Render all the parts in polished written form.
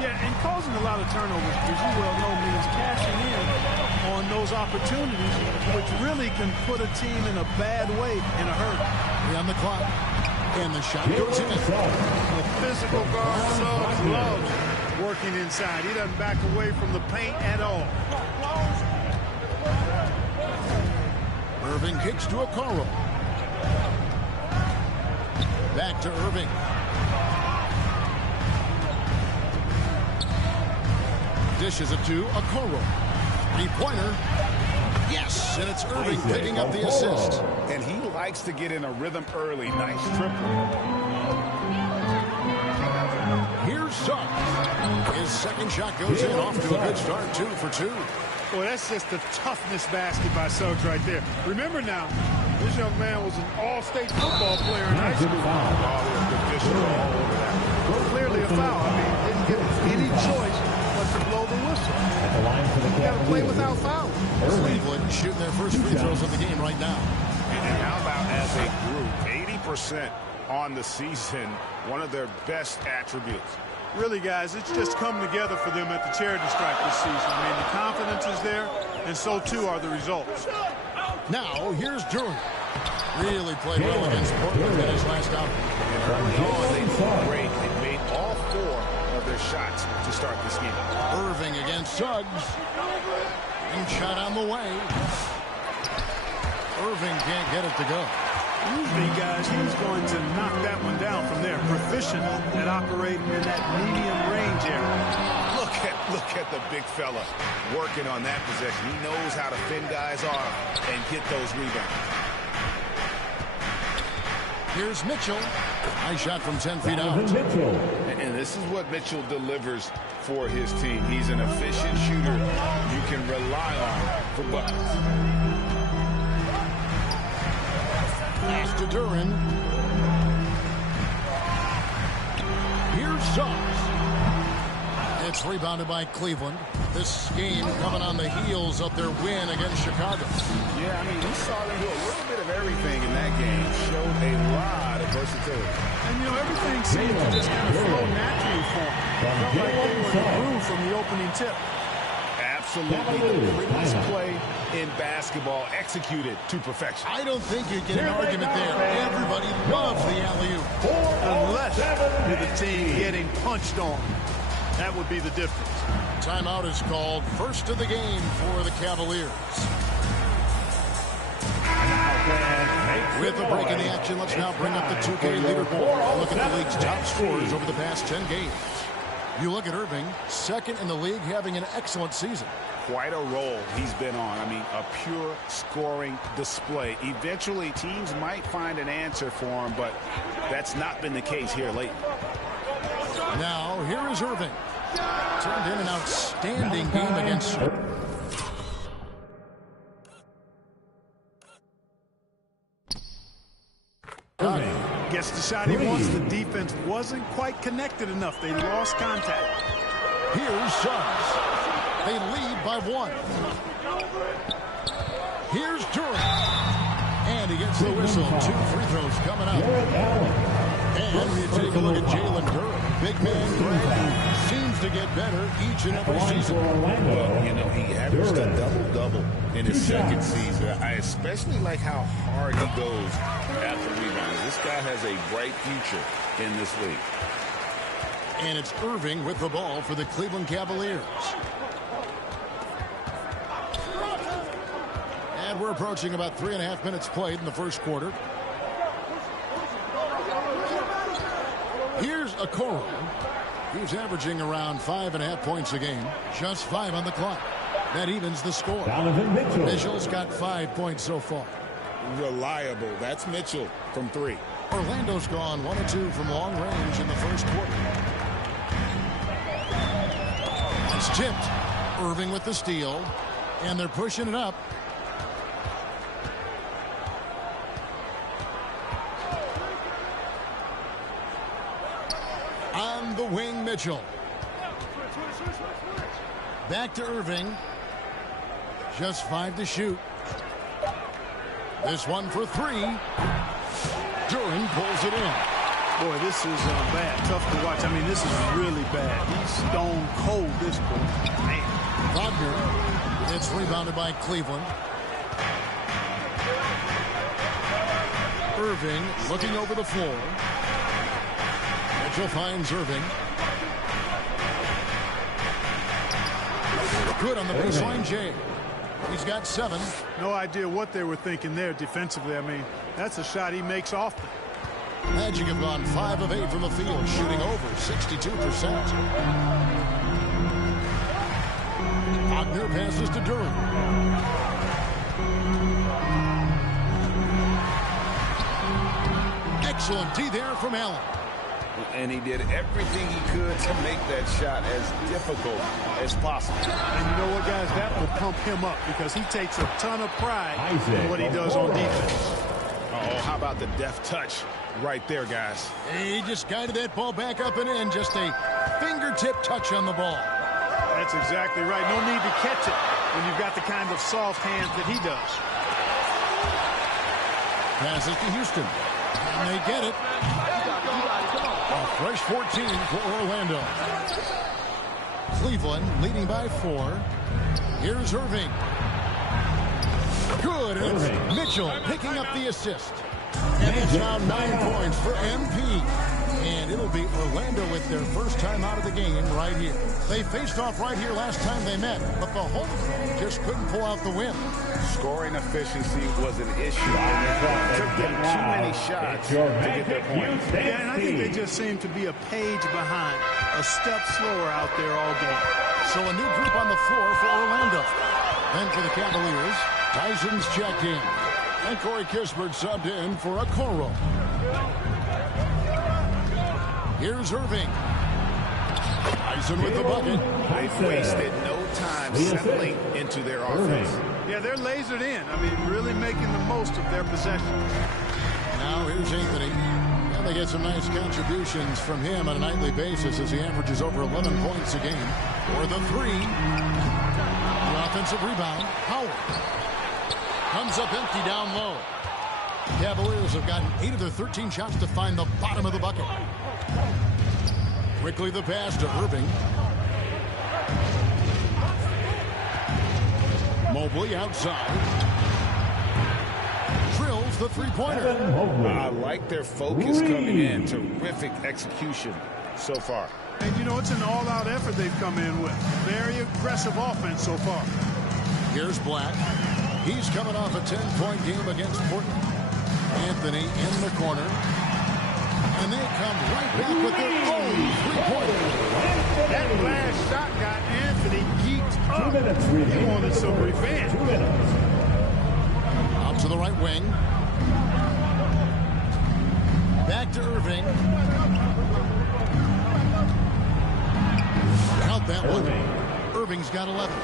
Yeah, and causing a lot of turnovers, as you well know, means cashing in on those opportunities, which really can put a team in a bad way in a hurry. On the clock. And the shot goes in. The physical guard Suggs loves working inside. He doesn't back away from the paint at all. Irving kicks to Okoro. Back to Irving. Dishes it to Okoro. Three-pointer. Yes, and it's Irving picking up the assist. And he likes to get in a rhythm early. Nice triple. Here's Suggs. His second shot goes in, off to a good start, 2 for 2. Boy, that's just the toughness basket by Suggs right there. Remember now, this young man was an all-state football player in high school. Clearly a foul. I mean, didn't give any choice but to blow the whistle. You got to play without fouling. Cleveland shooting their first free throws of the game right now. And how about as a group, 80% on the season, one of their best attributes. Really, guys, it's just come together for them at the charity stripe this season. I mean, the confidence is there, and so too are the results. Now, here's Durham. Really played well against Portland in his last outing. And early on, they did great. They made all 4 of their shots to start this game. Irving against Suggs. And shot on the way. Irving can't get it to go. Usually, guys, he's going to knock that one down from there. Proficient at operating in that medium range area. Look at the big fella working on that possession. He knows how to thin guys off and get those rebounds. Here's Mitchell. Nice shot from 10 feet out. And this is what Mitchell delivers for his team. He's an efficient shooter you can rely on for buckets. Pass to Duran. Here's Suggs. It's rebounded by Cleveland. This game coming on the heels of their win against Chicago. Yeah, I mean, we saw them do a little bit of everything in that game. Showed a lot of versatility. And, you know, everything seemed to just kind of flow naturally for them. Felt like they were in the groove from the opening tip. Absolutely. The prettiest play in basketball executed to perfection. I don't think you get an argument there. Everybody loves the alley-oop. Unless with the team getting punched on. That would be the difference. Timeout is called. First of the game for the Cavaliers. With a break in the action, let's now bring up the 2K leaderboard. Look at the league's top scorers over the past 10 games. You look at Irving, second in the league, having an excellent season. Quite a role he's been on. I mean, a pure scoring display. Eventually, teams might find an answer for him, but that's not been the case here lately. Now, here is Irving. Turned in an outstanding game against... Gets the shot he wants. The defense wasn't quite connected enough. They lost contact. Here's Suggs. They lead by 1. Here's Durant. And he gets the whistle. 2 free throws coming up. And you take a look at Jalen Durant. Big man Greg seems to get better each and every season. Well, you know, he averaged a double-double in his second season. I especially like how hard he goes after rebounds. This guy has a bright future in this league. And it's Irving with the ball for the Cleveland Cavaliers. And we're approaching about 3.5 minutes played in the first quarter. Here's Okoro. He's averaging around 5.5 points a game. Just 5 on the clock. That evens the score. Mitchell's got 5 points so far. Reliable. That's Mitchell from 3. Orlando's gone 1 of 2 from long range in the first quarter. It's tipped. Irving with the steal. And they're pushing it up. On the wing, Mitchell. Back to Irving. Just 5 to shoot. This one for 3. Duran pulls it in. Boy, this is bad. Tough to watch. I mean, this is really bad. He's stone cold, this boy. Man. Wagner. It's rebounded by Cleveland. Irving looking over the floor. Mitchell finds Irving. Good on the baseline, Jay. He's got 7. No idea what they were thinking there defensively. I mean, that's a shot he makes often. Magic have gone 5 of 8 from the field, shooting over 62%. Wagner passes to Durham. Excellent D there from Allen. And he did everything he could to make that shot as difficult as possible. And you know what, guys? That will pump him up because he takes a ton of pride in what he does on defense. Oh, how about the deft touch right there, guys? He just guided that ball back up and in. Just a fingertip touch on the ball. That's exactly right. No need to catch it when you've got the kind of soft hands that he does. Passes to Houston. And they get it. A fresh 14 for Orlando. Cleveland leading by 4. Here's Irving. Good. And Mitchell picking up the assist. And it's now 9 points for MP. And it'll be Orlando with their first time out of the game right here. They faced off right here last time they met, but the home crowd just couldn't pull out the win. Scoring efficiency was an issue. It took them too many shots to get their points. Yeah, and I think they just seem to be a page behind, a step slower out there all game. So a new group on the floor for Orlando. Then for the Cavaliers, Tyson's checked in. And Corey Kispert subbed in for Okoro. Here's Irving. Tyson with the bucket. They've wasted no time settling into their offense. Yeah, they're lasered in. I mean, really making the most of their possession. Now here's Anthony. And they get some nice contributions from him on a nightly basis as he averages over 11 points a game. For the 3. The offensive rebound. Howard. Comes up empty down low. Cavaliers have gotten 8 of their 13 shots to find the bottom of the bucket. Quickly the pass to Irving. Mobley outside. Drills the three-pointer. I like their focus coming in. Terrific execution so far. And, you know, it's an all-out effort they've come in with. Very aggressive offense so far. Here's Black. He's coming off a 10-point game against Portland. Anthony in the corner. And they come right back with their own three-pointer. That last shot got Anthony geeked up. He wanted some revenge. Out to the right wing. Back to Irving. Count that one. Irving's got 11.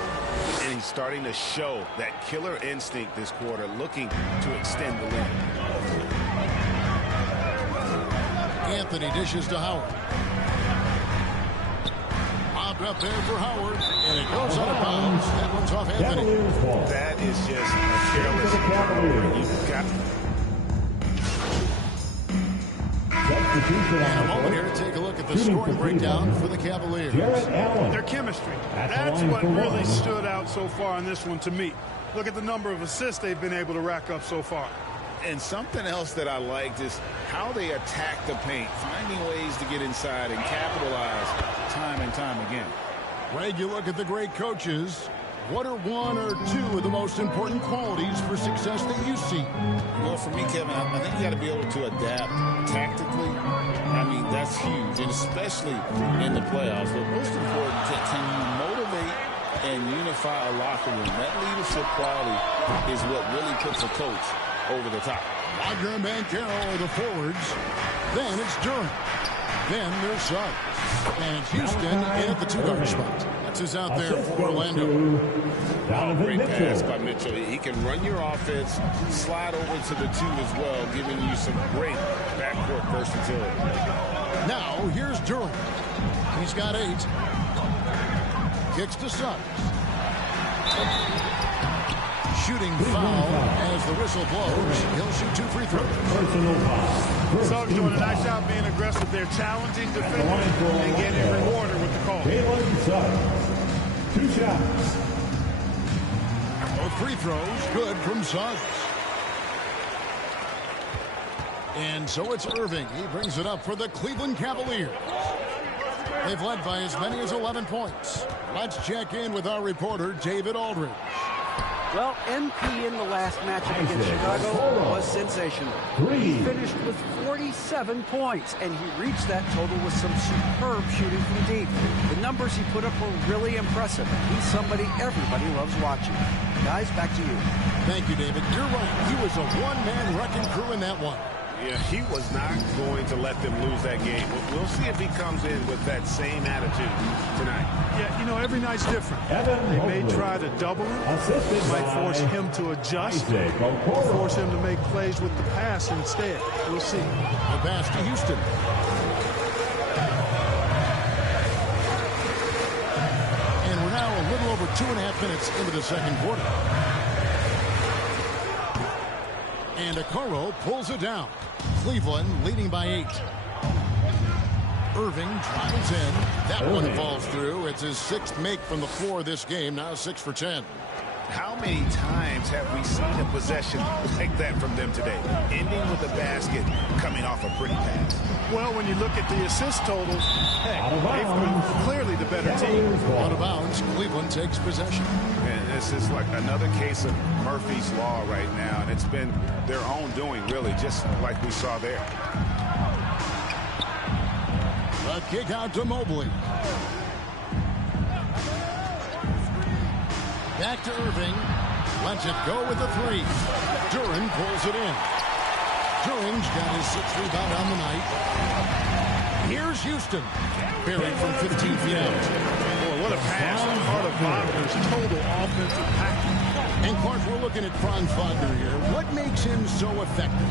And he's starting to show that killer instinct this quarter, looking to extend the lead. Anthony dishes to Howard. Bobbed up there for Howard, and it goes out of bounds. That one's off Anthony. That is just a careless turnover. You've got And a moment here to take a look at the scoring breakdown for the Cavaliers. Their chemistry. That's what really stood out so far in this one to me. Look at the number of assists they've been able to rack up so far. And something else that I liked is how they attack the paint, finding ways to get inside and capitalize time and time again. Greg, you look at the great coaches. What are 1 or 2 of the most important qualities for success that you see? Well, for me, Kevin, I think you got to be able to adapt tactically. I mean, that's huge, and especially in the playoffs. But most important, can you motivate and unify a locker room? That leadership quality is what really puts a coach over the top. Wagner and Banchero are the forwards. Then it's Durham. Then there's Suggs. And it's Houston in at the 2-guard spot. That's who's out there for Orlando. Great pass by Mitchell. He can run your offense, slide over to the 2 as well, giving you some great backcourt versatility. Now here's Durham. He's got 8. Kicks to Suggs. shooting foul as the whistle blows. He'll shoot 2 free throws. Suggs doing a nice job being aggressive. They're challenging defenders and getting rewarded with the call. Suggs, 2 shots. Both free throws good from Suggs. And so it's Irving. He brings it up for the Cleveland Cavaliers. They've led by as many as 11 points. Let's check in with our reporter, David Aldridge. Well, MP in the last matchup against Chicago was sensational. He finished with 47 points, and he reached that total with some superb shooting from deep. The numbers he put up were really impressive. He's somebody everybody loves watching. Guys, back to you. Thank you, David. You're right. He was a one-man wrecking crew in that one. Yeah, he was not going to let them lose that game. We'll see if he comes in with that same attitude tonight. Yeah, you know, every night's different. They may try to double him. They might force him to adjust. Force him to make plays with the pass instead. We'll see. The pass to Houston. And we're now a little over 2.5 minutes into the second quarter. And Okoro pulls it down. Cleveland leading by 8. Irving drives in. That one falls through. It's his 6th make from the floor this game. Now 6 for 10. How many times have we seen a possession like that from them today? Ending with a basket, coming off a pretty pass. Well, when you look at the assist totals, heck, they've been clearly the better team. Out of bounds, Cleveland takes possession. And this is like another case of Murphy's Law right now, and it's been their own doing, really, just like we saw there. A kick out to Mobley. Back to Irving. Lets it go with a 3. Duran pulls it in. Duran's got his 6th rebound on the night. Here's Houston. Buried from 15 feet out. Boy, what a pass. Part of Wagner's total offensive package. And, Clark, we're looking at Franz Wagner here. What makes him so effective?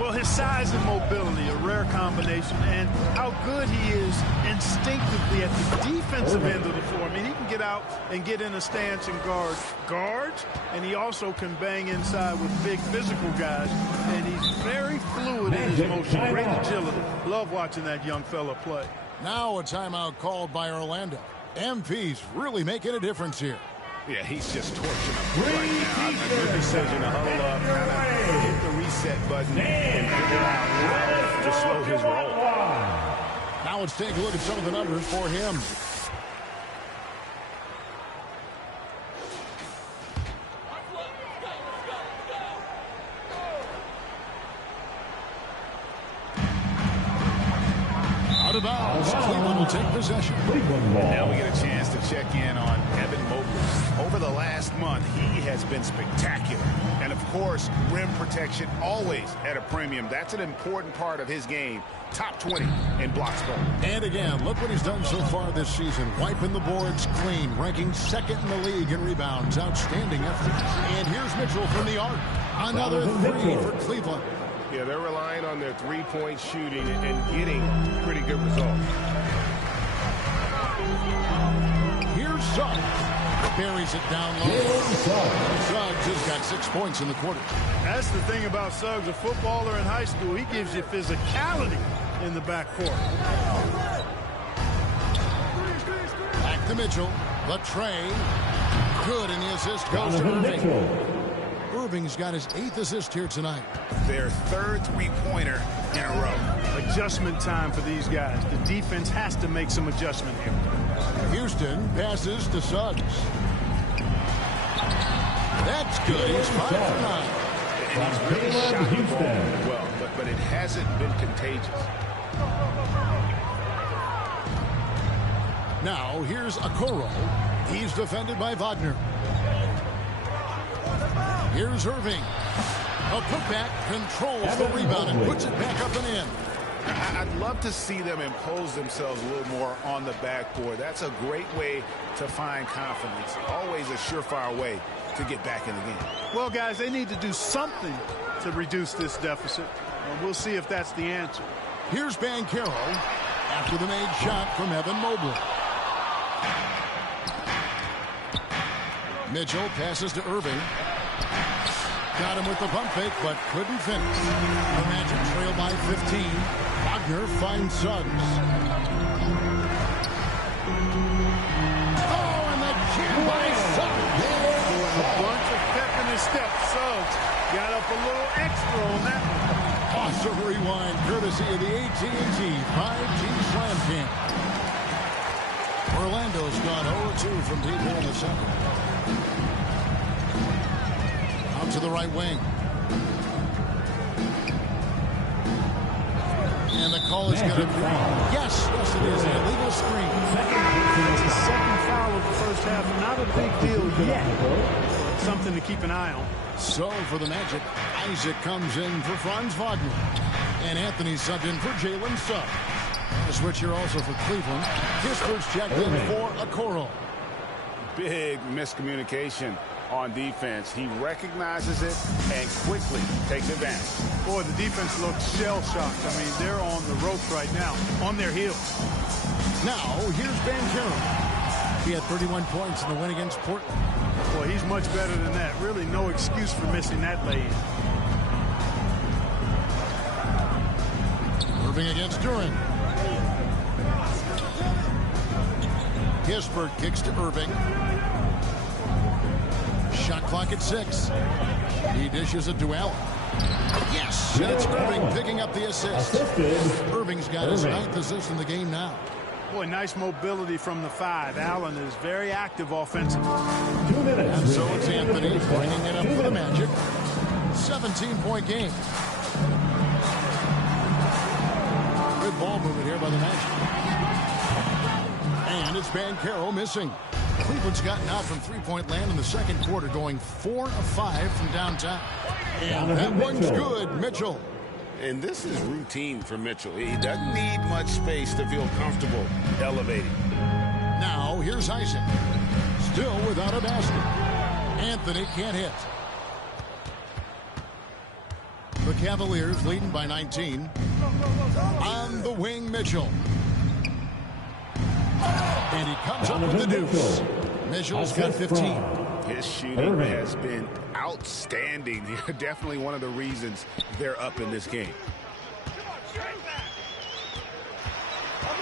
Well, his size and mobility, a rare combination, and how good he is instinctively at the defensive end of the floor. I mean, he can get out and get in a stance and guard guards, and he also can bang inside with big physical guys, and he's very fluid in his motion, great agility. Love watching that young fella play. Now a timeout called by Orlando. MP's really making a difference here. Yeah, he's just torching them right now. A good decision to huddle up, kind of hit the reset button and figure out how to slow his roll. Now let's take a look at some of the numbers for him. Out of bounds. Cleveland will take possession. Now we get a chance to check in on Evan Mobley. Over the last month, he has been spectacular. And, of course, rim protection always at a premium. That's an important part of his game. Top 20 in blocks goal. And again, look what he's done so far this season. Wiping the boards clean, ranking 2nd in the league in rebounds. Outstanding effort. And here's Mitchell from the arc. Another 3 for Cleveland. Yeah, they're relying on their three-point shooting and getting pretty good results. Here's Suggs. Buries it down low. Suggs has got 6 points in the quarter. That's the thing about Suggs, a footballer in high school. He gives you physicality in the backcourt. Back to Mitchell. The tray. Good, and the assist goes to Irving. Irving's got his 8th assist here tonight. Their 3rd three-pointer in a row. Adjustment time for these guys. The defense has to make some adjustment here. Houston passes to Suggs. That's good. He's 5 for 9. And he's really shot the ball well, but it hasn't been contagious. Now here's Okoro. He's defended by Wagner. Here's Irving. A putback, controls the rebound and puts it back up and in. I'd love to see them impose themselves a little more on the backboard. That's a great way to find confidence. Always a surefire way to get back in the game. Well, guys, they need to do something to reduce this deficit. And we'll see if that's the answer. Here's Banchero after the made shot from Evan Mobley. Mitchell passes to Irving. Got him with the pump fake, but couldn't finish. The Magic trail by 15. Wagner finds Suggs. Oh, and the kid by Suggs. A bunch of pep in his step. Suggs got up a little extra on that one. Awesome rewind, courtesy of the AT&T 5G Slam King. Orlando's gone 0-2 from deep here in the second. Out to the right wing. And the call is going to be... Yes, it is. An illegal screen. It's the second foul of the first half. Not a big deal yet. Something to keep an eye on. So for the Magic, Isaac comes in for Franz Wagner. And Anthony subbed in for Jalen Suggs. A switch here also for Cleveland. Kisper's checked in for Okoro. Big miscommunication on defense. He recognizes it and quickly takes advantage. Boy, the defense looks shell-shocked. I mean, they're on the ropes right now, on their heels. Now, here's Banchero. He had 31 points in the win against Portland. Boy, he's much better than that. Really no excuse for missing that lead. Irving against Duran. Kisper kicks to Irving. Shot clock at 6. He dishes it to Allen. Yes, and it's Irving picking up the assist. Irving's got his 9th assist in the game now. Boy, nice mobility from the 5. Allen is very active offensively. 2 minutes. And so it's Anthony bringing it up for the Magic. 17-point game. Good ball movement here by the Magic. And it's Banchero missing. Cleveland's gotten out from three-point land in the second quarter, going 4 of 5 from downtown. And that one's good, Mitchell. And this is routine for Mitchell. He doesn't need much space to feel comfortable elevating. Now, here's Isaac. Still without a basket. Anthony can't hit. The Cavaliers leading by 19. On the wing, Mitchell. And he comes up with the deuce. Mitchell's got 15. His shooting has been outstanding. Definitely one of the reasons they're up in this game.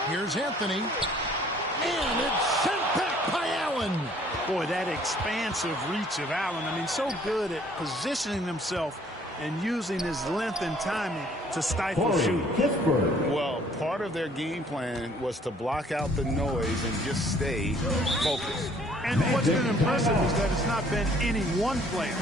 Here's Anthony. And it's sent back by Allen. Boy, that expansive reach of Allen. I mean, so good at positioning himself and using his length and timing to stifle shooting. Well, part of their game plan was to block out the noise and just stay focused. And what's been impressive is that it's not been any one player.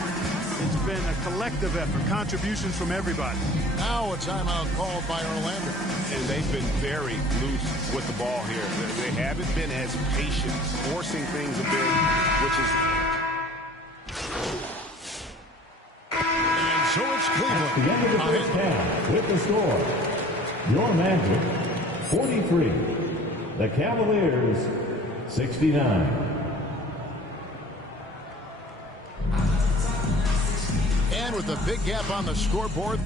It's been a collective effort, contributions from everybody. Now a timeout called by Orlando. And they've been very loose with the ball here. They haven't been as patient, forcing things a bit, which is... And so it's Cleveland. The end of the first half with the score. Your Magic 43. The Cavaliers 69. And with the big gap on the scoreboard,